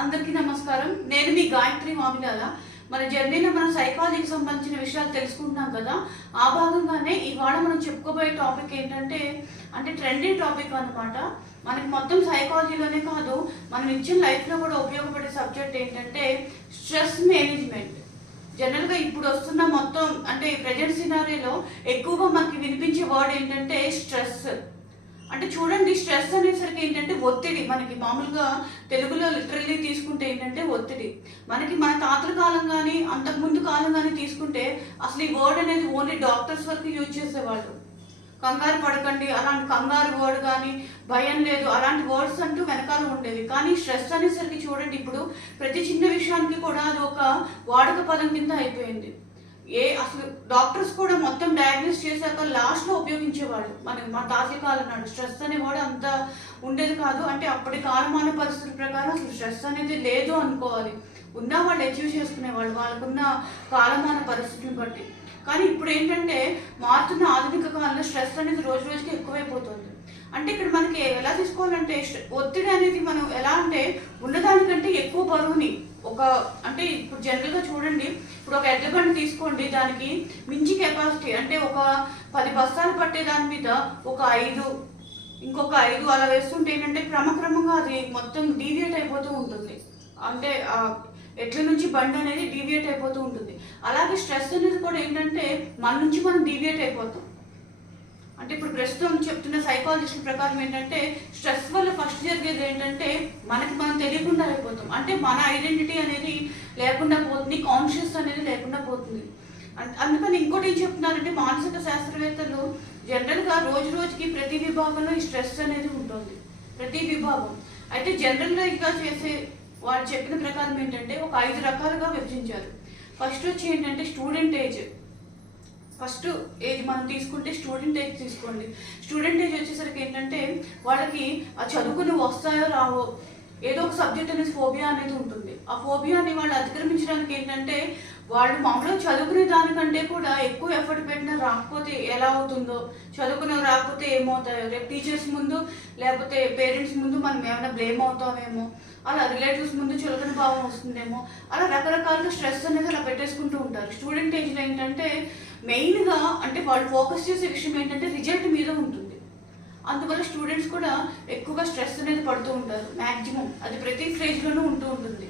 అందరికీ నమస్కారం. నేను మీ గాయత్రి మామిలాల. మన జర్నీలో మన సైకాలజీకి సంబంధించిన విషయాలు తెలుసుకుంటున్నాం కదా. ఆ భాగంగానే ఇవాళ మనం చెప్పుకోబోయే టాపిక్ ఏంటంటే ట్రెండీ టాపిక్ అనమాట. మనకి మొత్తం సైకాలజీలోనే కాదు, మనం ఇచ్చిన లైఫ్లో కూడా ఉపయోగపడే సబ్జెక్ట్ ఏంటంటే స్ట్రెస్ మేనేజ్మెంట్. జనరల్గా ఇప్పుడు వస్తున్న మొత్తం ప్రజెంట్ సినారీలో ఎక్కువగా మనకి వినిపించే వర్డ్ ఏంటంటే స్ట్రెస్. చూడండి, స్ట్రెస్ అనేసరికి ఏంటంటే ఒత్తిడి. మనకి మామూలుగా తెలుగులో లిటరల్లీ తీసుకుంటే ఏంటంటే ఒత్తిడి. మనకి మన తాతల కాలం కానీ అంతకుముందు కాలం కానీ తీసుకుంటే అసలు ఈ వర్డ్ అనేది ఓన్లీ డాక్టర్స్ వరకు యూజ్ చేసేవాళ్ళు. కంగారు పడకండి అలాంటి కంగారు వర్డ్ కానీ, భయం లేదు అలాంటి వర్డ్స్ అంటూ వెనకాల ఉండేవి. కానీ స్ట్రెస్ అనేసరికి చూడండి, ఇప్పుడు ప్రతి చిన్న విషయానికి కూడా అది ఒక వాడక పదం కింద అయిపోయింది. అసలు డాక్టర్స్ కూడా మొత్తం డయాగ్నోస్ చేశాక లాస్ట్లో ఉపయోగించేవాళ్ళు. మా తాతల కాలం నాడు స్ట్రెస్ అనేవాడు అంత ఉండేది కాదు. అప్పటి కాలమాన పరిస్థితుల ప్రకారం అసలు స్ట్రెస్ అనేది లేదు అనుకోవాలి. ఉన్న వాళ్ళు అచీవ్ చేసుకునేవాళ్ళు వాళ్ళకున్న కాలమాన పరిస్థితులను బట్టి. కానీ ఇప్పుడు ఏంటంటే మారుతున్న ఆధునిక కాలంలో స్ట్రెస్ అనేది రోజు రోజుకి ఎక్కువైపోతుంది. ఇక్కడ మనకి ఎలా తీసుకోవాలంటే ఒత్తిడి అనేది మనం ఎలా ఉన్నదానికంటే ఎక్కువ బరువుని ఇప్పుడు జనరల్గా చూడండి, ఇప్పుడు ఒక ఎడ్ల బండి తీసుకోండి, దానికి మించి కెపాసిటీ ఒక 10 బస్తాలు పట్టే దాని మీద ఒక 5 ఇంకొక 5 అలా వేస్తుంటే ఏంటంటే క్రమక్రమంగా అది మొత్తం డీవియేట్ అయిపోతూ ఉంటుంది. ఎట్ల నుంచి బండి అనేది డీవియేట్ అయిపోతూ ఉంటుంది. అలాగే స్ట్రెస్ అనేది కూడా ఏంటంటే మన నుంచి మనం డీవియేట్ అయిపోతాం. ఇప్పుడు ప్రస్తుతం చెప్తున్న సైకాలజిస్ట్ ప్రకారం ఏంటంటే స్ట్రెస్ వల్ల ఫస్ట్ జరిగేది ఏంటంటే మనకి మనం తెలియకుండా అయిపోతాం. మన ఐడెంటిటీ అనేది లేకుండా పోతుంది, కాన్షియస్ అనేది లేకుండా పోతుంది. అందుకని ఇంకోటి ఏం చెప్తున్నారంటే మానసిక శాస్త్రవేత్తలు జనరల్గా రోజు రోజుకి ప్రతి విభాగంలో ఈ స్ట్రెస్ అనేది ఉంటుంది, ప్రతి విభాగం. జనరల్గా ఇంకా చేసే వాళ్ళు చెప్పిన ప్రకారం ఏంటంటే ఒక 5 రకాలుగా విభజించారు. ఫస్ట్ వచ్చి ఏంటంటే స్టూడెంట్ ఏజ్. ఫస్ట్ ఏజ్ మనం తీసుకుంటే స్టూడెంట్ ఏజ్ తీసుకోండి. స్టూడెంట్ ఏజ్ వచ్చేసరికి ఏంటంటే వాళ్ళకి ఆ చదువుకుని వస్తాయో రావో ఏదో ఒక సబ్జెక్ట్ అనేది ఫోబియా అనేది ఉంటుంది. ఆ ఫోబియాని వాళ్ళు అధిగమించడానికి ఏంటంటే వాళ్ళు మామూలుగా చదువుకునే దానికంటే కూడా ఎక్కువ ఎఫర్ట్ పెట్టినా రాకపోతే ఎలా అవుతుందో, చదువుకునే రాకపోతే ఏమవుతాయో, రేపు టీచర్స్ ముందు లేకపోతే పేరెంట్స్ ముందు మనం ఏమైనా బ్లేమ్ అవుతామేమో, అలా రిలేటివ్స్ ముందు చులకన భావం వస్తుందేమో, అలా రకరకాలుగా స్ట్రెస్ అనేది అలా పెట్టేసుకుంటూ ఉంటారు. స్టూడెంట్ ఏజ్లో ఏంటంటే మెయిన్గా వాళ్ళు ఫోకస్ చేసే విషయం ఏంటంటే రిజల్ట్ మీద ఉంటుంది. అందువల్ల స్టూడెంట్స్ కూడా ఎక్కువగా స్ట్రెస్ అనేది పడుతూ ఉంటారు మ్యాక్సిమం. అది ప్రతి స్టేజ్లోనూ ఉంటూ ఉంటుంది.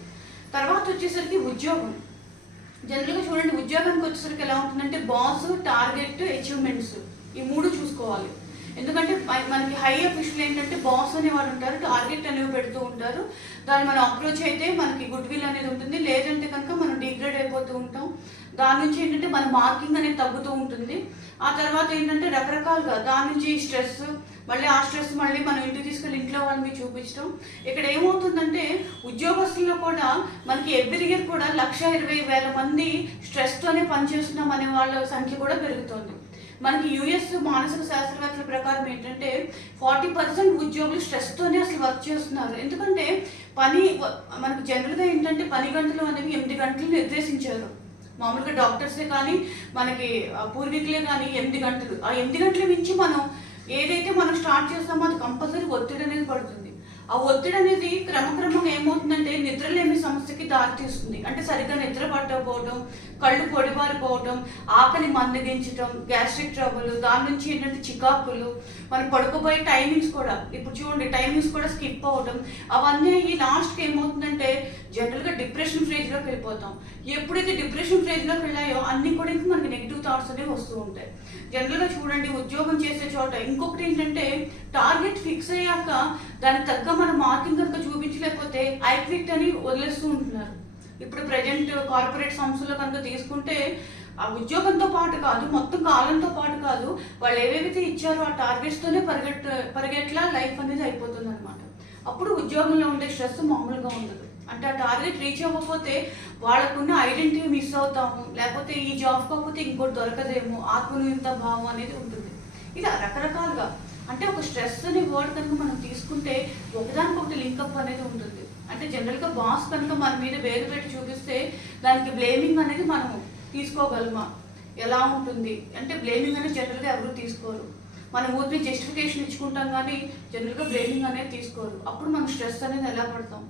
తర్వాత వచ్చేసరికి ఉద్యోగం. జనరల్గా చూడండి, ఉద్యోగానికి వచ్చేసరికి ఎలా ఉంటుందంటే బాస్, టార్గెట్, అచీవ్మెంట్స్ ఈ 3 చూసుకోవాలి. ఎందుకంటే మనకి హై అఫీషియల్ ఏంటంటే బాస్ అనే వాళ్ళు ఉంటారు, టార్గెట్ అనేవి పెడుతూ ఉంటారు. దాన్ని మనం అప్రోచ్ అయితే మనకి గుడ్ విల్ అనేది ఉంటుంది, లేదంటే కనుక మనం డిగ్రేడ్ అయిపోతూ ఉంటాం. దాని నుంచి ఏంటంటే మన మార్కింగ్ అనేది తగ్గుతూ ఉంటుంది. ఆ తర్వాత ఏంటంటే రకరకాలుగా దాని నుంచి స్ట్రెస్, మళ్ళీ ఆ స్ట్రెస్ మళ్ళీ మనం ఇంటికి తీసుకెళ్ళి ఇంట్లో వాళ్ళని చూపించడం. ఇక్కడ ఏమవుతుందంటే ఉద్యోగస్తుల్లో కూడా మనకి ఎవ్రీ ఇయర్ కూడా 1,20,000 మంది స్ట్రెస్తోనే పనిచేస్తున్నాం అనే వాళ్ళ సంఖ్య కూడా పెరుగుతుంది. మనకి యుఎస్ మానసిక శాస్త్రవేత్తల ప్రకారం ఏంటంటే 40% ఉద్యోగులు స్ట్రెస్తోనే అసలు వర్క్ చేస్తున్నారు. ఎందుకంటే మనకు జనరల్గా ఏంటంటే పని గంటలు అనేవి 8 గంటలు నిర్దేశించారు. మామూలుగా డాక్టర్సే కానీ మనకి పూర్వీకులే కానీ 8 గంటలు. ఆ 8 గంటల నుంచి మనం ఏదైతే మనం స్టార్ట్ చేస్తామో అది కంపల్సరీ ఒత్తిడి అనేది పడుతుంది. ఆ ఒత్తిడి అనేది క్రమక్రమంగా ఏమవుతుందంటే నిద్రలేమి సమస్యకి దారితీస్తుంది. సరిగ్గా నిద్ర పట్టకపోవడం, కళ్ళు పొడిబారిపోవడం, ఆకలి మందగించడం, గ్యాస్ట్రిక్ ట్రబుల్, దాని నుంచి ఏంటంటే చికాకులు, మనం పడుకోబోయే టైమింగ్స్ కూడా ఇప్పుడు చూడండి టైమింగ్స్ కూడా స్కిప్ అవ్వడం, అవన్నీ ఈ లాస్ట్కి ఏమవుతుందంటే జనరల్గా డిప్రెషన్ ఫేజ్లోకి వెళ్ళిపోతాం. ఎప్పుడైతే డిప్రెషన్ ఫేజ్లోకి వెళ్ళాయో అన్ని కూడా ఇంకా మనకి నెగిటివ్ థాట్స్ అనేవి వస్తూ ఉంటాయి. జనరల్గా చూడండి, ఉద్యోగం చేసే చోట ఇంకొకటి ఏంటంటే టార్గెట్ ఫిక్స్ అయ్యాక దానికి తగ్గ మనం మార్కింగ్ కనుక చూపించలేకపోతే ఐ క్విట్ అని వదిలేస్తూ ఉంటున్నారు. ఇప్పుడు ప్రజెంట్ కార్పొరేట్ సంస్థలు కనుక తీసుకుంటే ఆ ఉద్యోగంతో పాటు కాదు, మొత్తం కాలంతో పాటు కాదు, వాళ్ళు ఏవేవైతే ఇచ్చారో ఆ టార్గెట్స్తోనే పరిగెట్లా లైఫ్ అనేది అయిపోతుంది అనమాట. అప్పుడు ఉద్యోగంలో ఉండే స్ట్రెస్ మామూలుగా ఉండదు. ఆ టార్గెట్ రీచ్ అవ్వకపోతే వాళ్ళకున్న ఐడెంటిటీ మిస్ అవుతాము, లేకపోతే ఈ జాబ్ కాకపోతే ఇంకోటి దొరకదేమో, ఆత్మనిర్భర భావం అనేది ఉంటుంది. ఇలా రకరకాలుగా ఒక స్ట్రెస్ అనే వర్డ్ కనుక మనం తీసుకుంటే ఒకదానికొకటి లింకప్ అనేది ఉంటుంది. జనరల్గా బాస్ కనుక మన మీద వేలు పెట్టి చూపిస్తే దానికి బ్లేమింగ్ అనేది మనం తీసుకోగలమా, ఎలా ఉంటుంది బ్లేమింగ్ అనేది జనరల్గా ఎవరు తీసుకోరు. మనం ఊరికి జస్టిఫికేషన్ ఇచ్చుకుంటాం కానీ జనరల్గా బ్లేమింగ్ అనేది తీసుకోరు. అప్పుడు మనం స్ట్రెస్ అనేది ఎలా పడతాం.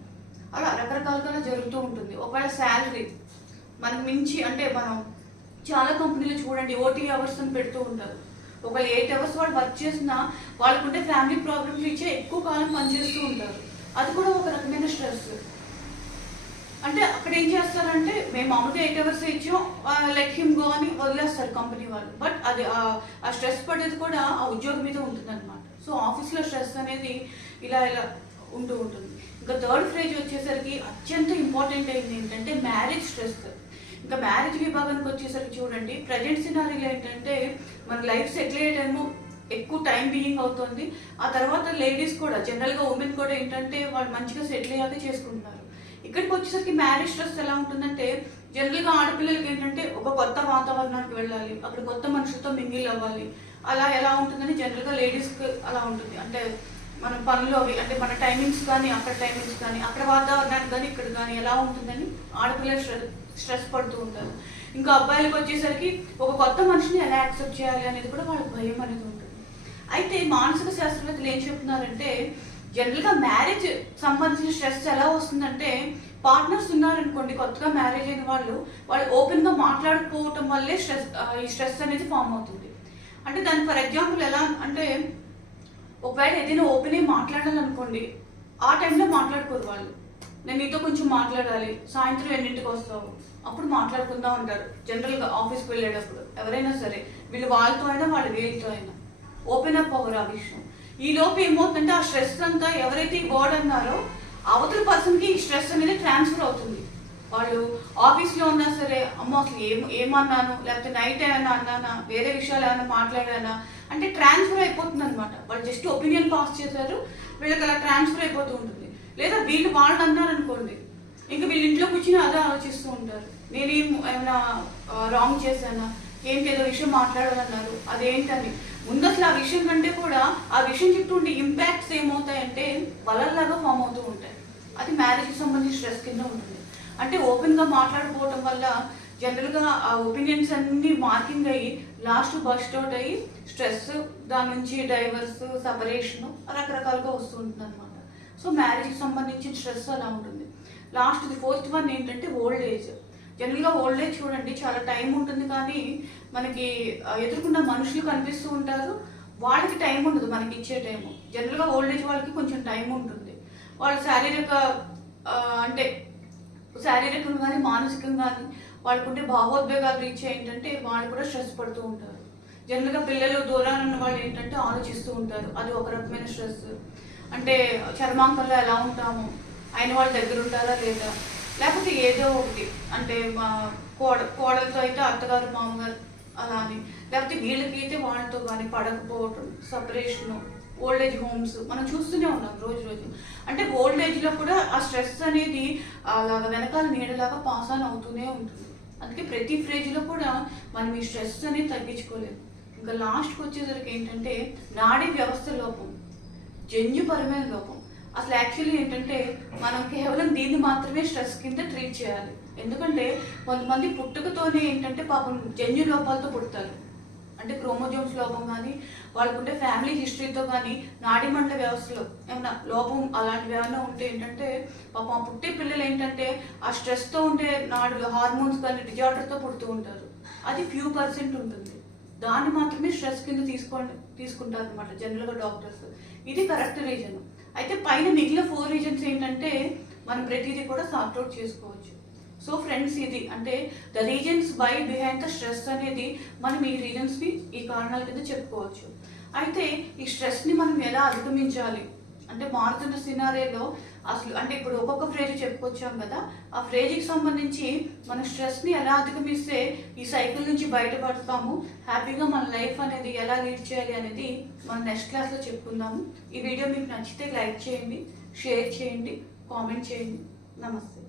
అలా రకరకాలుగా జరుగుతూ ఉంటుంది. ఒకవేళ శాలరీ మనకు మించి అంటే మనం చాలా కంపెనీలు చూడండి ఓటీ అవర్స్ అని పెడుతూ ఉంటారు. ఒక 8 అవర్స్ వాళ్ళు వర్క్ చేసినా వాళ్ళకుంటే ఫ్యామిలీ ప్రాబ్లమ్స్ ఇచ్చే ఎక్కువ కాలం పనిచేస్తూ ఉంటారు. అది కూడా ఒక రకమైన స్ట్రెస్. అంటే అక్కడ ఏం చేస్తారంటే మేము మామూలుగా 8 అవర్స్ ఇచ్చాం లెట్ హిమ్ గో అని వదిలేస్తారు కంపెనీ వాళ్ళు. బట్ అది ఆ స్ట్రెస్ పడేది కూడా ఆ ఉద్యోగం మీద ఉంటుంది అనమాట. సో ఆఫీస్లో స్ట్రెస్ అనేది ఇలా ఉంటూ ఉంటుంది. ఇంకా థర్డ్ ఫ్రేజ్ వచ్చేసరికి అత్యంత ఇంపార్టెంట్ అయింది ఏంటంటే మ్యారేజ్ స్ట్రెస్. ఇంకా మ్యారేజ్ విభాగానికి వచ్చేసరికి చూడండి ప్రజెంట్ సినారీలో ఏంటంటే మన లైఫ్ సెటిల్ అయ్యే టైము ఎక్కువ టైం బీయింగ్ అవుతుంది. ఆ తర్వాత లేడీస్ కూడా జనరల్గా ఉమెన్ కూడా ఏంటంటే వాళ్ళు మంచిగా సెటిల్ అయ్యాక చేసుకుంటున్నారు. ఇక్కడికి వచ్చేసరికి మ్యారేజ్ స్ట్రెస్ ఎలా ఉంటుందంటే జనరల్గా ఆడపిల్లలకి ఏంటంటే ఒక కొత్త వాతావరణానికి వెళ్ళాలి, అక్కడ కొత్త మనుషులతో మింగిల్ అవ్వాలి. అలా ఎలా ఉంటుందని జనరల్గా లేడీస్కి అలా ఉంటుంది. అంటే మన పనులు అవి అంటే మన టైమింగ్స్ కానీ అక్కడ టైమింగ్స్ కానీ అక్కడ వాతావరణానికి కానీ ఇక్కడ కానీ ఎలా ఉంటుందని ఆడపిల్లలు స్ట్రెస్ పడుతూ ఉంటారు. ఇంకా అబ్బాయిలకు వచ్చేసరికి ఒక కొత్త మనిషిని ఎలా యాక్సెప్ట్ చేయాలి అనేది కూడా వాళ్ళకి భయం అనేది ఉంటుంది. అయితే మానసిక శాస్త్రవేత్తలు ఏం చెప్తున్నారంటే జనరల్గా మ్యారేజ్ సంబంధించిన స్ట్రెస్ ఎలా వస్తుందంటే పార్ట్నర్స్ ఉన్నారనుకోండి కొత్తగా మ్యారేజ్ అయిన వాళ్ళు ఓపెన్గా మాట్లాడుకోవటం వల్లే ఈ స్ట్రెస్ అనేది ఫామ్ అవుతుంది. అంటే దానికి ఫర్ ఎగ్జాంపుల్ ఎలా అంటే ఒకవేళ ఏదైనా ఓపెన్ అయ్యి మాట్లాడాలనుకోండి ఆ టైంలో మాట్లాడుకోరు వాళ్ళు. నేను నీతో కొంచెం మాట్లాడాలి, సాయంత్రం ఎన్నింటికి వస్తావు, అప్పుడు మాట్లాడుకుందాం అంటారు. జనరల్గా ఆఫీస్కి వెళ్ళేటప్పుడు ఎవరైనా సరే వీళ్ళు వాళ్ళతో అయినా వాళ్ళు వీళ్ళతో అయినా ఓపెన్ అప్ అవ్వరు ఆ విషయం. ఈ లోపు ఏమవుతుందంటే ఆ స్ట్రెస్ అంతా ఎవరైతే ఈ వర్డ్ అన్నారో అవతల పర్సన్కి ఈ స్ట్రెస్ అనేది ట్రాన్స్ఫర్ అవుతుంది. వాళ్ళు ఆఫీస్లో ఉన్నా సరే అమ్మో అసలు ఏమన్నాను లేకపోతే నైట్ ఏమైనా అన్నానా వేరే విషయాలు ఏమైనా మాట్లాడానా అంటే ట్రాన్స్ఫర్ అయిపోతుంది అనమాట. వాళ్ళు జస్ట్ ఒపీనియన్ పాస్ చేశారు వీళ్ళకి అలా ట్రాన్స్ఫర్ అయిపోతూ ఉంటుంది. లేదా వీళ్ళు వాళ్ళు అన్నారనుకోండి ఇంకా వీళ్ళ ఇంట్లో కూర్చుని అదే ఆలోచిస్తూ ఉంటారు. నేనేం ఏమైనా రాంగ్ చేశానా, ఏంటి ఏదో విషయం మాట్లాడాలన్నారు అదేంటని. ముందు అసలు ఆ విషయం కంటే కూడా ఆ విషయం చుట్టూ ఉండే ఇంపాక్ట్స్ ఏమవుతాయంటే వలల్లాగా ఫామ్ అవుతూ ఉంటాయి. అది మ్యారేజ్కి సంబంధించిన స్ట్రెస్ కింద ఉంటుంది. అంటే ఓపెన్గా మాట్లాడుకోవటం వల్ల జనరల్గా ఆ ఒపీనియన్స్ అన్ని మార్కింగ్ అయ్యి లాస్ట్ బస్ట్ అవుట్ అయ్యి స్ట్రెస్, దాని నుంచి డైవర్స్, సపరేషన్ రకరకాలుగా వస్తూ ఉంటుంది అనమాట. సో మ్యారేజ్కి సంబంధించిన స్ట్రెస్ అలా ఉంటుంది. లాస్ట్ది ఫోర్త్ వన్ ఏంటంటే ఓల్డ్ ఏజ్. జనరల్గా ఓల్డ్ ఏజ్ చూడండి చాలా టైం ఉంటుంది కానీ మనకి ఎదుర్కొన్న మనుషులు కనిపిస్తూ ఉంటారు, వాళ్ళకి టైం ఉండదు మనకి ఇచ్చే టైము. జనరల్గా ఓల్డ్ ఏజ్ వాళ్ళకి కొంచెం టైం ఉంటుంది. వాళ్ళు అంటే శారీరకంగా కానీ మానసికంగా కానీ వాళ్ళకుంటే భావోద్వేగాలు రీచ్ ఏంటంటే వాళ్ళు కూడా స్ట్రెస్ పడుతూ ఉంటారు. జనరల్గా పిల్లలు దూరాన ఉన్న వాళ్ళు ఏంటంటే ఆలోచిస్తూ ఉంటారు, అది ఒక రకమైన స్ట్రెస్. అంటే చర్మాంకంలో ఎలా ఉంటాము, అయిన వాళ్ళ దగ్గర ఉంటారా లేదా, లేకపోతే ఏదో ఒకటి అంటే మా కోడలతో అయితే అత్తగారు మామగారు అలా అని, లేకపోతే వీళ్ళకి అయితే వాళ్ళతో కానీ పడకపోవటం, సపరేషను, ఓల్డ్ ఏజ్ హోమ్స్ మనం చూస్తూనే ఉన్నాం రోజు రోజు. అంటే ఓల్డ్ ఏజ్లో కూడా ఆ స్ట్రెస్ అనేది అలాగా వెనకాల నీడలాగా పాస్ ఆన్ అవుతూనే ఉంటుంది. అందుకే ప్రతి ఫ్రేజ్లో కూడా మనం ఈ స్ట్రెస్ అనేది తగ్గించుకోలేదు. ఇంకా లాస్ట్కి వచ్చేసరికి ఏంటంటే నాడీ వ్యవస్థ లోపం, జన్యుపరమైన లోపం. అసలు యాక్చువల్లీ ఏంటంటే మనం కేవలం దీన్ని మాత్రమే స్ట్రెస్ కింద ట్రీట్ చేయాలి. ఎందుకంటే కొంతమంది పుట్టుకతోనే ఏంటంటే పాపం జన్యు లోపాలతో పుడతారు. అంటే క్రోమోజోమ్స్ లోపం కానీ వాళ్ళకుంటే ఫ్యామిలీ హిస్టరీతో కానీ నాడీమండల వ్యవస్థలో ఏమైనా లోపం అలాంటివి ఏమైనా ఉంటే ఏంటంటే పాపం పుట్టే పిల్లలు ఏంటంటే ఆ స్ట్రెస్తో ఉండే నాడులు హార్మోన్స్ కానీ డిజార్డర్తో పుడుతూ ఉంటారు. అది ఫ్యూ % ఉంటుంది. దాన్ని మాత్రమే స్ట్రెస్ కింద తీసుకుంటారు అనమాట జనరల్గా డాక్టర్స్. ఇది కరెక్ట్ రీజన్. అయితే పైన మిగిలిన 4 రీజన్స్ ఏంటంటే మనం ప్రతిదీ కూడా సార్ట్అవుట్ చేసుకోవచ్చు. సో ఫ్రెండ్స్ ఇది అంటే the reasons why behind the stress అనేది మనం ఈ రీజన్స్ని ఈ కారణాల కింద చెప్పుకోవచ్చు. అయితే ఈ స్ట్రెస్ని మనం ఎలా అధిగమించాలి అంటే మారుతున్న సినారియోలో అసలు అంటే ఇప్పుడు ఒక్కొక్క ఫ్రేజ్ చెప్పుకొచ్చాం కదా, ఆ ఫ్రేజ్కి సంబంధించి మన స్ట్రెస్ని ఎలా అధిగమిస్తే ఈ సైకిల్ నుంచి బయటపడతాము, హ్యాపీగా మన లైఫ్ అనేది ఎలా లీడ్ చేయాలి అనేది మనం నెక్స్ట్ క్లాస్లో చెప్పుకుందాము. ఈ వీడియో మీకు నచ్చితే లైక్ చేయండి, షేర్ చేయండి, కామెంట్ చేయండి. నమస్తే.